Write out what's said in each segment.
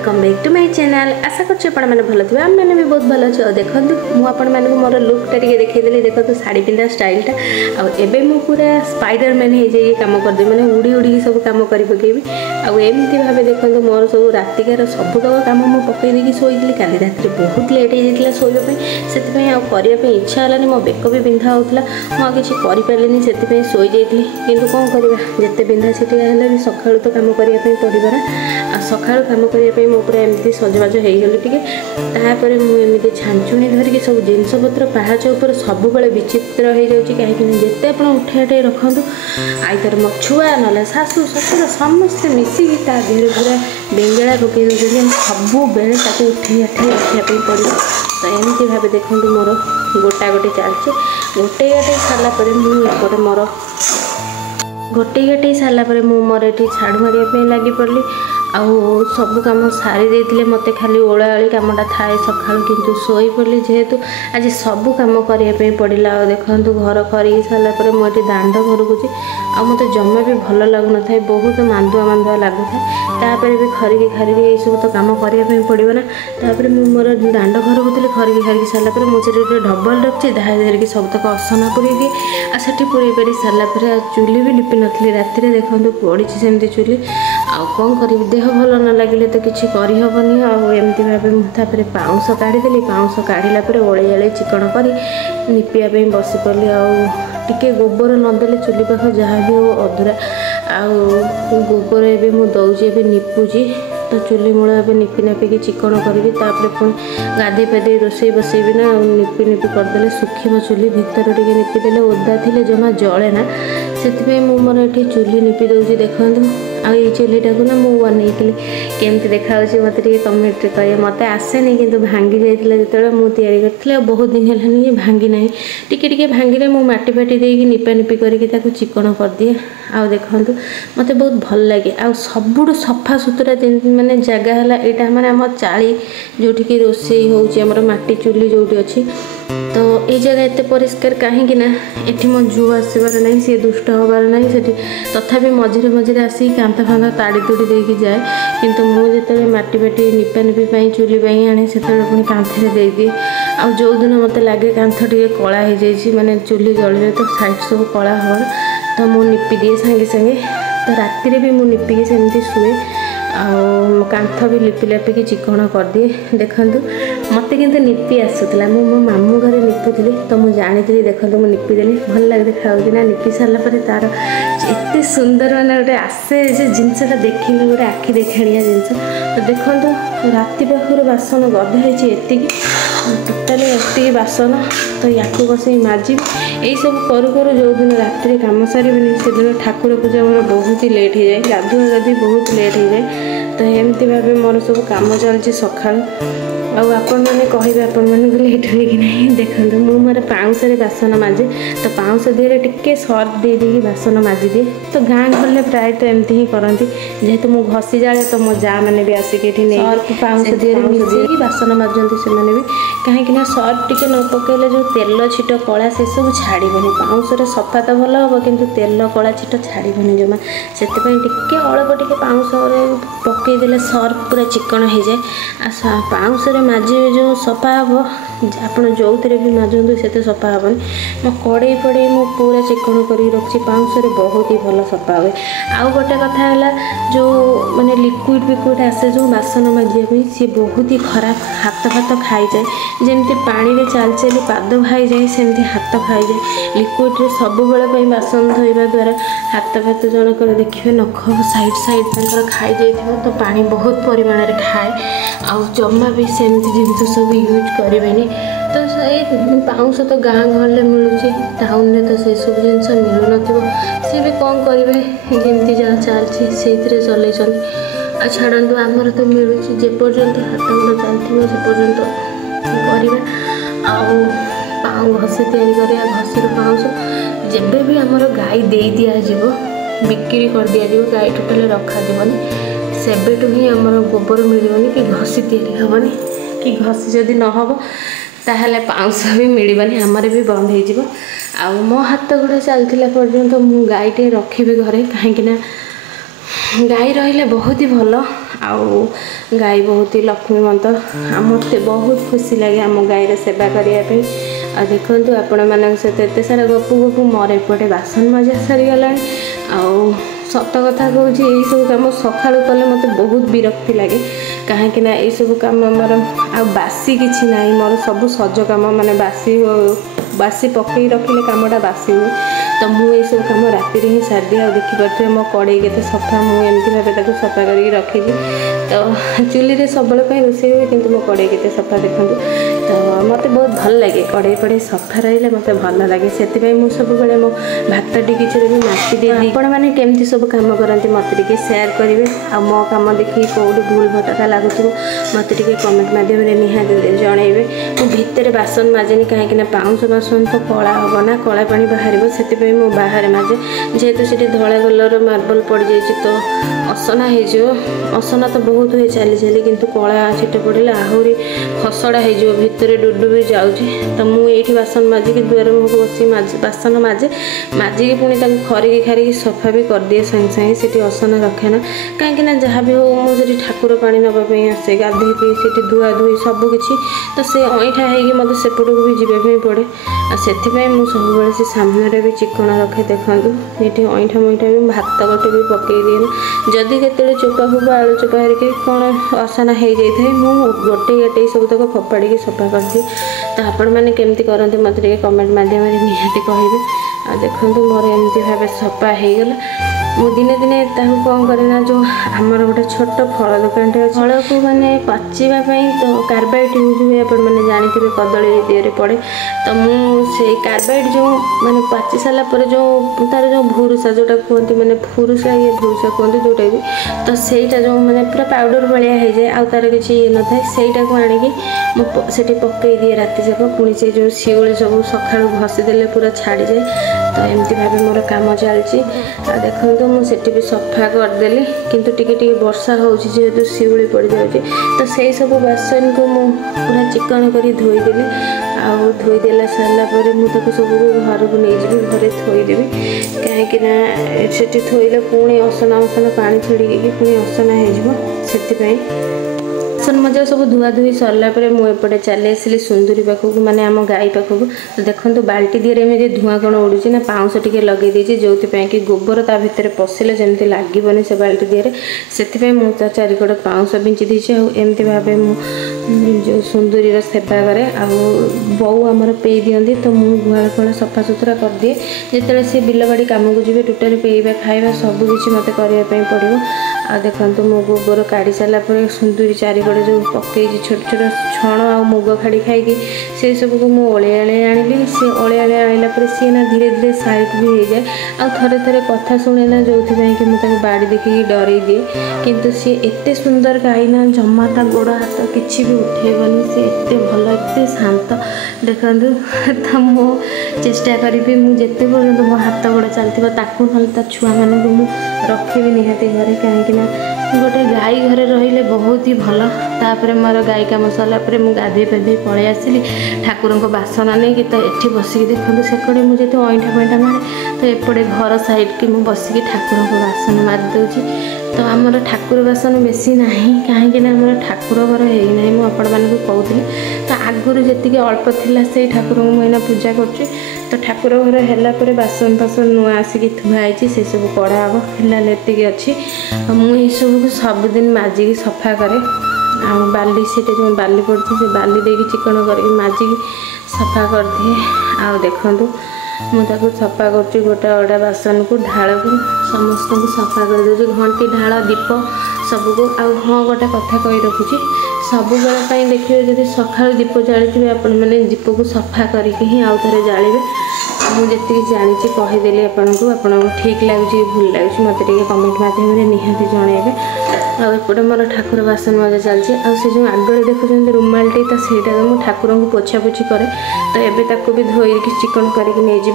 Welcome back to my channel. आशा करछि आपण माने भलो थिबे, हम माने भी बहुत भलो छ। देखंतु मु आपण माने मोर लुक टा टिके देखै देली। देखंतु साड़ी पिंदा स्टाइल टा आ एबे मु पूरा स्पाइडरमैन हे जे काम कर दे, माने उड़ी उड़ी सब काम करि पकेबी। आ एमती भाबे देखंतु मोर सब रातिकार सब तक काम मु पकई देकी सोइली। काली राति बहुत लेट हे जितला सोइबा पई, सेति पई आ करिया पई इच्छा हलानी। मो बेक भी बिंधा होतला, मु आ किछि करि पालेनी, सेति पई सोइ जाइतली। किंतु कोन करबा, जते बिंधा सेति हला भी सखाळु तो काम करिया पई पड़िबा ना। आ सखाळु काम करिया पई मो पूरा एमती सजबाज हे गेली टिके। तापर मु एमती छांचुणी धरिकी सब जिंस पत्र पहाच ऊपर सब बेले विचित्र हे जाउची। काहे कि जते आपण उठाटे रखंतु, आइतर मो छुआ नले सासू ससुर समस्त मिसी ता देह पूरा बेंगेला पकई दउछन। सब बेले ताको उठे रखिया पई पड़िबो। तो एमती भाबे देखंतु मोर गोटा गोटे चलछि। गोटे गोटे साला परे मु एपटे मोर गोटे गोटे साला परे मु मोर एठी झाड़ू मारिया पे लागी पड़ली। आउ सब काम सारी देथिले, मते खाली ओळाळी कामटा थाए सखाळु। किंतु सोई पड़ली जेहेतु आज सब काम करिया पे पड़िला। आ देखंतु घर करी साला परे मु एठी दांड करकुची। आ मते जम्मा भी भलो लागु न थाए, बहुत मांदुआ मांदुआ लागु थाए। तापर भी खरिकी खरिकी ए सब तो काम करिया पे पड़िबो ना। तापर मु मोर दांड करकुतले, खरिकी खरिकी साला परे मु सेठी डबल रखछि। धाय धरिकी सब तक असना पुरी दे। आ सेठी पुरी परी साला परे चुली भी लिपि नथली। राति रे देखंतु पड़िछि सेमती चुली। आ कोन करिबि, देह भल न लागिले तो किछि करि हबनी। आ एमती भाबे मु तापर पाउंस काढी देली। पाउंस काढिला परे ओळे ओळे चिकन करी निपिया पे बसी पड़ली। आ टिके गोबर न देले चुली पाख जहा भी हो अधूरा। आ गोबर एबे मु दउछि, एबे निपुछि। तो चुली मूल एबे निपि नापिकी चिकन करी। तापर पुणी गाधे पाधे रोषे बसैबी ना। निपि निपि करदेले सुखिब चुली। भितर टिके निपि देले ओदा थिले जमा जळे ना। सेति मु मोर एठी चुली निपि दउछि। देखंतु आ ये चुलीटा को ना मु बनैतिली, केमती देखाउछि मते टिके कमेंट रे करिए। मते आसेनी, किंतु भांगी जाइतिला जेतेले मु तयारी करथिले। बहुत दिन हेलानी ये भांगी नाही। टिके टिके भांगीले मु माटी फाटी देकी निपा निपि करके ताको चिकन कर दिए। आ देखंतु मते बहुत भल लागे। आ सबुडु सफा सुतरा माने जगह हला एटा माने हम चाली जोठी की रोसई होउछि, हमर माटी चुली जोठी अछि। तो ए जगह एते परिष्कार काहे कि ना, एठी मो जू आसीबार नाही, से दुष्ट होबार नाही। सेठी तथापि मझिरे मझिरे आसी कांता फांता ताड़ी तुड़ी देकी जाए। किंतु मु जेतेले माटी बाटी निपा निपि पई चुली पई आने, सेतेले पुणी कांथरे देई दिए। आ जो दिन मते लागे कांथ टिके कळा हे जाईछि, माने चुली जळले तो साइड सब कळा होर, तो मु निपि दिए संगे संगे। तो राति रे भी मु निपिकी सेमती सुए। आ कांथ भी लिपि लापिकी चिकन कर दिए। देखंतु मते किंतु निपि आसुतला। मु मो मामू घरे निपुथली, तो मु जानिथली। देखंतु मु निपि देली, भल लागे देखाउछि ना। निपि सारला परे तार एते सुंदर माने गोटे आसे जे जिनसटा देखिले गोटे आखि देखाणिया जिनस। तो देखंतु राति पाखर बासन गधा हेछि एतिकी, टोटाली एतिकी बासन। तो याकू बसई माजी यही सब करू करू जो दिन राति काम सारिबेनी, से दिन ठाकुर पूजा मोर बहुत ही लेट हो जाए। गाधुआ गाधी बहुत लेट हो जाए। तो एमती भाव मोर सब कम चलती सका। आपण मैंने कहे आपण मानक लेट हुए कि नहीं। देखो मु मोर पाउंस बासन माजे, तो पाउंस देहरे टिके सर्फ दे देकी बासन माजी दिए। तो गाँ गले प्राय तो एमती ही करती, जेहेतु मु घसी जाए। तो मो जा मैंने भी आसिक सर्फ पाउंस देहरे मिसेकी बासन माजती से भी। कहीं सर्फ टिके न पकेले जो तेल छिट कला से सब छाड़बनी। पाउंस सफा तो भल हम, किंतु तेल कला छिट छाड़बनी जमा। से टिके अल्प टिके पाउंस पकईदे सर्फ पूरा चिकन हो जाए। पाउंस माजी जो सफा हम, आप जो थे भी माजतु से सफा हेनी। मो कड़े पड़े मु पूरा चिकन कर रखी। पाउंस बहुत ही भल सफा हुए। आउ गोटे कथा है जो माने लिक्विड फिक्विड आसे जो बासन माजिया, सी बहुत ही खराब। हाथ फाथ खाई जाए, जमती पानी रे चाल चली पाद खाई जाए, सेमती हाथ खाई जाए। लिक्विड सब बेले बासन धोवा द्वारा हाथ फाथ जनक देखिए नख साइड साइड खाई जाइए। तो पानी बहुत परिमाण रे खाए। आउ जमा भी सेमती जिनस सब यूज करें। तो ये पाउंस तो गाँ गहले मिलूँ, टाउन में तो से सब जिन मिलू न, सी भी कौन करेंगे जमी जहाँ चलती से चल। छाड़ू आमर तो मिलूँ, जेपर्यंत हाथ गोड़ चलती से पर्यंत करवा। आउ घसी या घसी पाउंस जेबे भी आमर गाई दे दिज्व, बिक्री कर दिज्व, गाई टोटाल रखा सेबेटू ही आमर गोबर मिलनी कि घसी हेनी। कि घसी जदि न हो ताहले पाउंस भी मिलबनी, आमर भी बंद हो। आ मो हाथ गोड़ चलता पर्यंत मु गाईटे रखी घरे, कहीं गाई रहिले बहुत ही भल आउ गाई बहुत ही लक्ष्मीवंत मत बहुत खुशी लगे आम गाईर सेवा करने आ देखु आपण मान सहित एत सारा गपु गपु मोर एपटे बासन मजा सरीगला आउ सत कथा कहूँ यही सब कम सका कले मत बहुत विरक्ति लगे कहीं ये सब कम मोर आ बासी किसी ना मोर सब सज कम माने बासी पकई रखिले कमटा बासी हुए तो मुझे सब कम राति ही सारी आ देखिपे मो कड़े के सफा मुझे भाव सफा कर रखी तो चुली सब रोसे हुए कि मो कड़े के सफा देखूँ तो मत बहुत भल लगे कड़े पड़े सफा रही मत भल लगे से सब मो भात टिकी भी नाची दे आपण मैंने केमती सब कम करती मत सेयार करेंगे आ मो कम देखिए कौट भूल भटका लगुच मत कमेंट मध्यम निहाती जनइबे मु भितर बासन माजेनि कहीं पाउंस बासन तो कला हम ना कला पानी बाहर से मु बाहर माजे जेहेतु से धला कलर मार्बल पड़ जाए तो असना असना तो बहुत हुए चली चली किंतु कला छिट पड़े आहरी खसड़ा हो भितर डुडु भी जाऊँगी तो मुझे बासन माजिकी दुआर मुख बस बासन माजे माजिकी पुणी खरिकी खारिकी सफा भी कर दिए सागे सागे से असना रखे ना कहीं जहाँ भी हो मुझे ठाकुर पानी नापी आसे गाधे से धुआ धुई सबकि तो से अईठा हो मत सेपटू भी जावाई पड़े से सब से सामने भी चिकन रखे देखूँ ये अईठा मईठा भी भात गोटे भी पकई दिए जदि केत चोपा फोपा आलू चोपा हरिके कौन असना हो जाए मुझे गोटे गाटे सब तक फोपाड़ी सफा करदिए तो आपण मैंने केमती करते मत कमेंट माध्यम निहाती कहे आ देखो मोर एमती भाव सफा हो गला मु दिने दिने कौन करना जो आमर गोटे छोट फल दुकान फल को मैंने पाचिवाई तो कार्बाइड यूज हुए आप जानते कदली दिए पड़े तो मुझे कार्बाइड जो मैंने पाचि सारापर जो तार जो भूरुसा जोटा कहते मैंने फुरुसा ये भूरुसा कहते जोटा भी तो सहीटा जो मैंने पूरा पाउडर भाया हो जाए आ तार किसी ये न था सहीटा को आणिकी से पकई दिए राति जाक पुणी से जो शिउली सब सका घसीदे पूरा छाड़ी जाए तो एमती भाव मोर कम चलती देखो मुझे भी सफा करदेली किंतु टिके टिके वर्षा होची जेहेतु शिउली पड़ जाए तो से सब बासन को मु पूरा चिकन कर धोईदेली आउ धोईदेला सारापर मुझे सब घर को नहीं जी घरे थोईदेवी कहीं थोईले पुणी असना असना पानी छड़िकी पुणी असना हो बासन मजा सब धुआ धुई सरलापर मुझे चली आसली सुंदरी पाखक माने आम गाई पाखक तो देखो बाल्टी दिए एमती धुआं कौन उड़ूची ना पाउंस टे लगे देती जो कि गोबर ता भर पशिले जमी लगे से बाल्टी दिए से मुझे चारिकड़ पाउंस बिंची देती आमती भाव जो सुंदरी सेवा करे बो आमर पे दिखती तो मुझे गुहाल फल सफा सुतरा कर दिए जिते सी बिल बाड़ी कम को जी टोटाल पेवा खाଇବା सबकि मत करने पड़ो आ देखो मो गोबर काढ़ी सारापर सुंदरी चारिकड़े जो पकई छोट छोट छण आ मुग खाड़ी खाई से सबको मुझे अलिया आनिली सी अलिया आनला सी ना धीरे धीरे साइड भी हो जाए आ थे थे कथा शुणे ना जो कि मुझे बाड़ी देखिए डरई दिए किंतु सी एत सुंदर गाई ना जमा ता गोड़ हाथ किसी भी उठेबनी सी एत भल एत शांत देखु तो मो चेष्टा करी मुझे पर्यटन मो हाथ गोड़ चलती ना छुआ मान रखी निहाती घरे कहीं गोटे गाई घरे रहिले बहुत ही भल तापर मोर गाई कम सरलापर मुझे गाधे पाधे पलि आसली ठाकुर को बासन नहीं तो ये बसिक देखो सेकड़े मुझे तो अईठा फईठा मारे तो एपटे घर साइड की मुझे बसिक ठाकुर को बासन मारिदे तो आमर ठाकुर बासन बेसी ना कहीं आम ठाकुर घर है मुझे आपण मानक कहूली तो आगुरी जी अल्प थिला से ठाकुर को मुझे पूजा कर तो ठाकुर घर है बासन फासन नुआ आसिक थुआई से सब कड़ा हम फिलहाल ये अच्छी मुझे सब सबुदिन माजिकी सफा करे आ बाली से जो बाली पड़ी से बाली देकी चिकन करके माजिकी सफा कर दिए आ देखूँ मुझे सफा कर गोटा गोटा बासन को ढाल को समस्त को सफा कर दे घंटी ढाल दीप सबको हाँ गोटे कथा कही रखुची सब बेल देखिए जब सका दीप जाली आपण मैंने दीप को सफा करके ही आउ थे जालिए मुझे जानी कहीदेली आपन को ठीक लगुच भूल लगुच मत कमेंट मध्यम निहाती जनइबे आउटे मोर ठाकुर बासन मजा चलती से जो आगे देखुं रुमालटी तो सहीटा मुझे ठाकुर को पोछापोछि करे तो एबे ताको भी धोईकी चिकन करके नहीं जी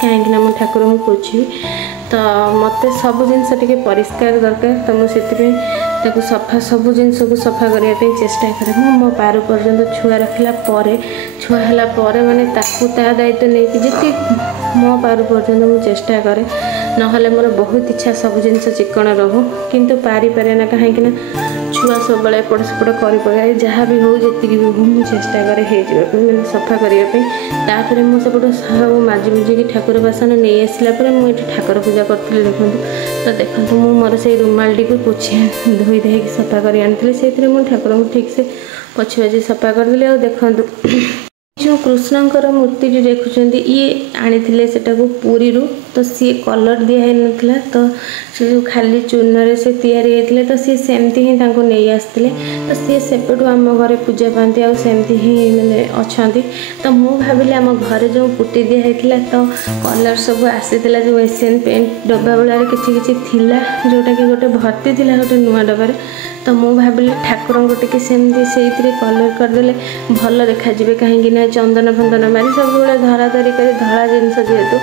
कहीं मुझे ठाकुर को पोछी तो मत सब जिनस टे परिष्कार दरकार तो मुझे सफा सब जिनस को सफा करने चेष्टा करे मो पार पर्यंत छुआ रखला छुआ है माने ताकू ता दायित्व नहीं जी मो पार पर्यंत मुझे चेष्टा करे नहले मोर बहुत इच्छा सब जिनस चिकन रहू किंतु पारि पारे ना कहीं छुआ सब बड़े एपट सेपट कर पकाए जहाँ भी हो जी भी हो मुझे चेष्टा करे मैंने सफा करने मुझे सब माजी मुझे ठाकुर बासन नहीं आसला मुझे ठाकुर पूजा करी देखूँ तो देखो मोर से रुमाल टी पोछी धोई धोई सफा कर आनी से ठाकुर को ठीक से पछी बाजी सफा करदेली और देखो जो कृष्णकर मूर्ति देखुं ये आनी पुरी रू तो सी कलर दिखाई नाला तो से जो खाली चून से तैयारी तो सी सेमती ही नहीं आसते तो सी सेपटू आम घर पूजा पाती आमती ही मैंने अच्छा तो मुझे भाविली आम घर जो पुटी दिखाई तो कलर सब आसी जो एशियन पेंट डब्बा बेलार किसी जोटा कि गोटे भर्ती थी गोटे नुआ डबार तो मुझे भाविली ठाकुर को सेमती से कलर करदे भल देखा कहीं चंदन फंदन मारी सब धरा धरी कर धड़ा जिनस जेहेतु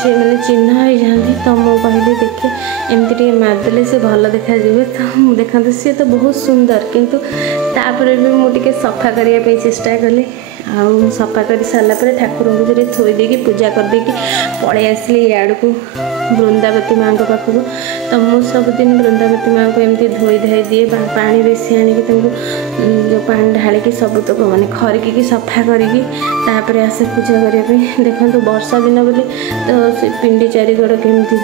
से मैंने चिन्ह हो जाती तो मुझे कहली देखे एमती टे मारदेले से भल देखा तो देखते सी तो बहुत सुंदर किंतु तापर भी मुझे सफा करने चेष्टा कली आउ सफा कर सारापर ठाकुर को थोई देकी पूजा करदे पड़े आसली याड़ को बृंदावती माँ पाखक तो मुझ सबुदिन बृंदावती माँ को एमती धोई धाई दिए पानी बेसी आणिकी जो पानी ढालिकी सब तक मैंने खरिकी सफा करी आसे पूजा करने देखो वर्षा दिन बोली तो से पिंडी चारिगड़ केमती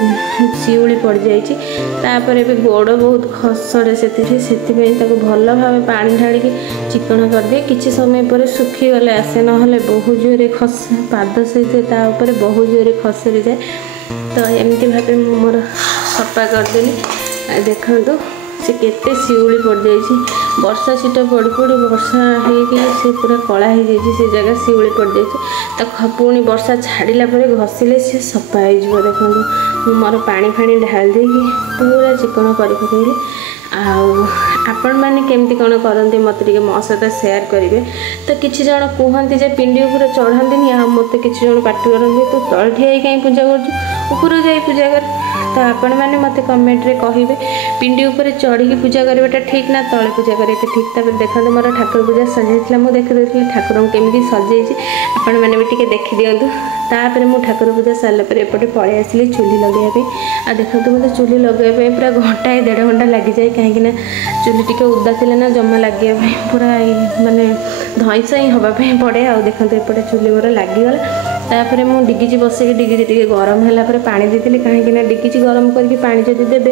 शिउली पड़ जापर भी गोड़ बहुत खसड़े से भल भाव पानी ढालिकी चिकन करदिए किसी समय पर सुखी गले आसे ना बहुत जोरे खस पाद सहित बहुत जोरे खसरी जाए तो एमती भाव मोर सफा करदेली देखो से केते शिउली पड़ जाइए वर्षा सीटा पड़ पड़ वर्षा हो पूरा कला हो से जगह शिउली पड़ जाइए तो पुणी वर्षा छाड़ा घसिले सी सफा हो देखो मोर पानी फाणी ढाल दे पूरा चिकन कर आपण मैंने केमती कौन करते मत मो सहित सेयार करेंगे तो किसी जन कहते जे पिंडी उपर चढ़ाती आ मत किसी जन पार्टी करते तो तल ठिया कहीं पूजा कर जा पूजा कर तो आपण मैंने मत कमेंट रे कहिबे पिंडी ऊपर चढ़ी पूजा करवाटा ठीक ना तले पूजा करवा ठीक तापर देखते मोर ठाकुर पूजा सजाइला मुझे देखी ठाकुर केमी सजाई आपण मैंने भी टे देखी दिंतु तापर मु ठाकुर पूजा सारापर एपटे पलि आसली चूली लगे आ देखते मतलब चूली लगे पूरा घंटाए 1.5 घंटा लगी जाए कहीं चूली टी उदा थी ना जमा लगे पूरा मानने धईस ही हाँपाई पड़े आ देखते एपटे चूली मोर लगिगला तापर मु डिगिची बसैक डिगिची टे गरम है पानी देती कहीं डिगिची गरम करके पानी जदि देबे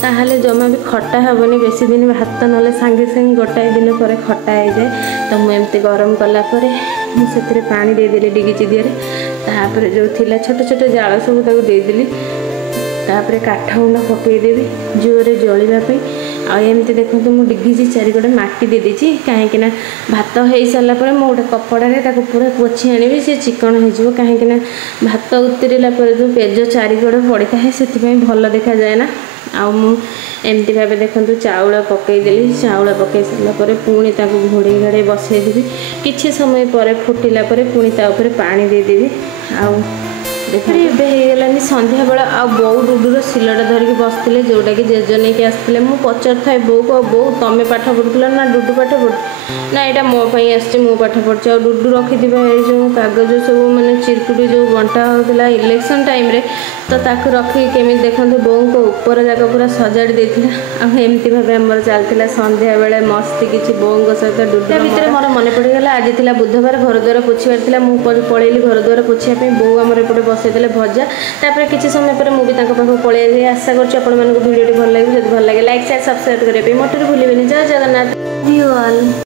ताहले जमा भी खट्टा हेनी बेसी दिन भात ना सांगे सांगे गोटाए दिन पर खट्टा हो जाए तो मुझे गरम कलापर मुझे पानी देदेली डिगिची दिए तापर जो थिला छोट छोट जाल सब देदेली तापर काठ गुंड पकईदेवी जोरे जलिवाई आमती देखो मुझे डिगिची चारिगड़े मटी दे दीची कहीं भात हो सारापर मु गोटे कपड़ा पूरा पोछी आनी सी चिकन हो कहीं भात उतरला जो पेज चारिगड़ पड़ी था से भल देखा जाए ना आमती भाव देखो चाउल पकईदेली चाउल पकई सारापर पुणी घोड़े घाड़े बसईदेवी किसी समय पर फुटिला पुणी ताऊपर पानी देदेवी आगलानी सन्ध्या बेला आ बो डुडूर सिलटा धरिकी बसते जोटा कि जेज नहीं आसते मुझे पचार था बो को बो तुम पाठ पढ़ुला ना डुडू पाठ पढ़ ना यहाँ मोपाई आस पाठ पढ़ी आ डुडू रखी जो कागज सब मैंने चिरकुटी जो बंटा होता इलेक्शन टाइम रे तो ताकू रखी केमी देखते बो को ऊपर जाक पूरा सजाड़ी देता एमती भाव आमर चलता सन्ध्या बेले मस्ती किसी बो सहित डुडू भितर मोर मन पड़गला आज थी बुधवार घर द्वार पोछार मुझे पलैली घर द्वार पोछापी बो आमर एपटे बसईदे भजा तापर किसी समय पर मुझे पाखक पलि आशा कर भिडियो भल लगे जब भल लगे लाइक शेयर सब्सक्राइब करने मत भूलें जय जगन्नाथ।